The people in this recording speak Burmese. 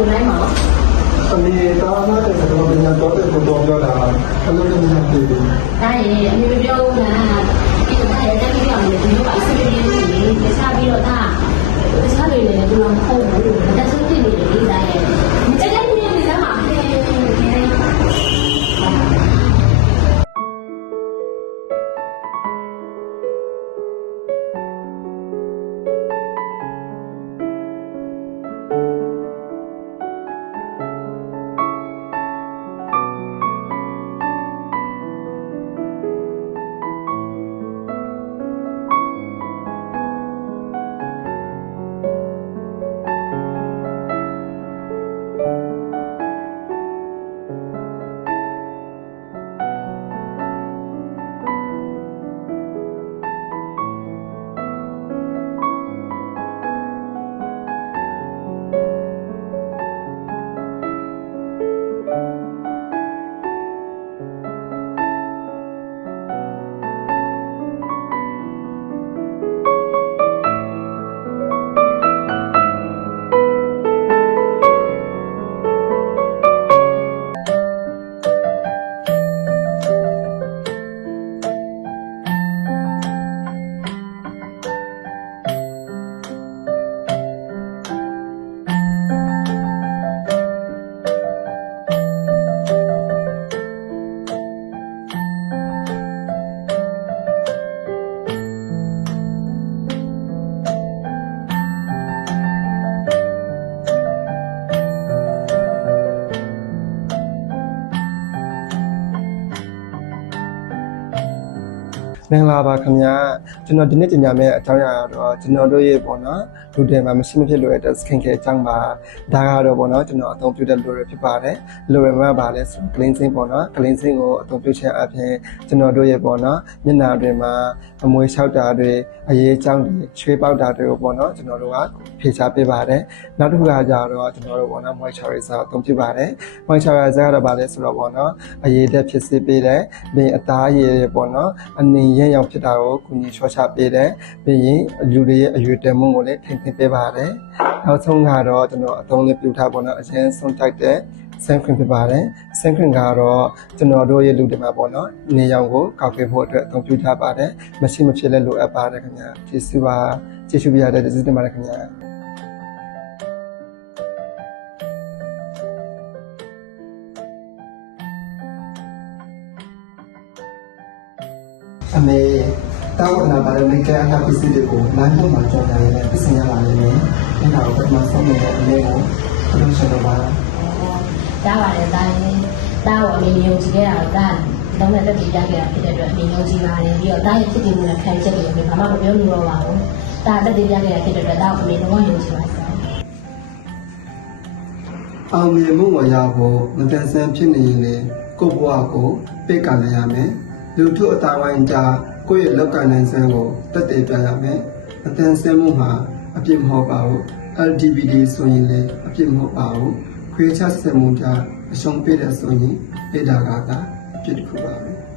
ကိုနိုင်မှာအမေတားတဲ့ကတော့ပညာတော်တဲ့ကိုတော်ပြောတာအလုပ်လုပ်နေတယ်ဒါရင်အမေပြောဦးလားဒီကတည်းကတက်ပြောင်းနေဒီလိုပါအစီအစဉ်ကြီးတခြားပြီးတော့ဒါတခြားတွေလည်းဒီလိုမဟုတ်ဘူးတက်ဆုံးဖြစ်နေတယ်ဒီတိုင်းရဲ့မကြတဲ့ပြည်နေသားမှာမင်္ဂလာပါခင်ဗျာကျွန်တော်ဒီနေ့တင်ပြမယ့်အကြောင်းအရာတော့ကျွန်တော်တို့ရဲ့ပေါ့နော်လူတွေမှာမရှိမဖြစ်လိုတဲ့ skin care အကြောင်းပါဒါကတော့ပေါ့နော်ကျွန်တော်အသုံးပြုတဲ့လိုတွေဖြစ်ပါတယ်လိုတွေမှာပါလဲဆို cleansing ပေါ့နော် cleansing ကိုအသုံးပြုခြင်းအပြင်ကျွန်တော်တို့ရဲ့ပေါ့နော်မျက်နှာတွေမှာအမွှေးလျှောက်တာတွေအရေးအကြောင်းတွေချွေးပေါက်တာတွေကိုပေါ့နော်ကျွန်တော်တို့ကဖြေချပေးပါတယ်နောက်တစ်ခုကကြတော့ကျွန်တော်တို့ပေါ့နော် moisturizer အသုံးပြုပါတယ် moisturizer ကတော့ပါလဲဆိုတော့ပေါ့နော်အရေးတက်ဖြစ်စေပေးတယ်ပြီးအသားရည်တွေပေါ့နော်အနေရရောင်ဖြစ်တာကိုကုညီလျှော့ချပေးတယ်ပြီးရင်လူတွေရဲ့အရွယ်တက်မှုကိုလည်းထိန်းသိမ်းပေးပါတယ်နောက်ဆုံးကတော့ကျွန်တော်အသုံးလေးပြုထားပေါ့နော်အရင်ဆုံးတိုက်တဲ့ sun cream ဖြစ်ပါတယ် sun cream ကတော့ကျွန်တော်တို့ရဲ့လူတွေမှာပေါ့နော်နေရောင်ကိုကောက်ပေးဖို့အတွက်အသုံးပြုထားပါတယ်မရှိမဖြစ်လဲလိုအပ်ပါတယ်ခင်ဗျာကျေးဇူးပါကျေးဇူးပြရတဲ့ကျေးဇူးတင်ပါတယ်ခင်ဗျာအမေတောင်းအနာပါတဲ့မိကအနာပစ္စည်းတွေကိုလမ်းပေါ်မှာကြော်ပြရတဲ့ပစ္စည်းရလာနေတယ်။အဲ့ဒါကိုပထမဆုံးနေတဲ့အမေကိုဘယ်လိုဆက်လုပ်ပါလဲ။ဒါပါတယ်ဒါရင်ဒါကိုအမေယုံကြည်ခဲ့တာတော့တဲ့တက်ပြီးရခဲ့တာဖြစ်တဲ့အတွက်အမေယုံကြည်ပါတယ်ပြီးတော့ဒါရဲ့ဖြစ်တည်မှုနဲ့ခံချက်တွေအမေဘာမှမပြောလို့တော့ပါဘူး။ဒါတက်ပြီးရခဲ့တာဖြစ်တဲ့အတွက်ဒါကိုအမေတော့ယုံကြည်ပါတယ်။အောင်မြင်မှုကိုရဖို့မတန်ဆန်းဖြစ်နေရင်လေကိုယ့်ဘဝကိုပိတ်ကနိုင်ရမယ်။လူထုအသားဝိုင်းကြားကိုယ့်ရဲ့လောက်ကနိုင်စမ်းကိုတက်တည်ပြရမယ်။အတန်ဆန်းမှုမှာအပြစ်မဟုတ်ပါဘူး။ LGBT ဆိုရင်လည်းအပြစ်မဟုတ်ပါဘူး။ခွေးချဆက်မှုကြအရှုံးပေးတဲ့ဆိုရင်ဒေတာကအပြစ်တစ်ခုပါပဲ။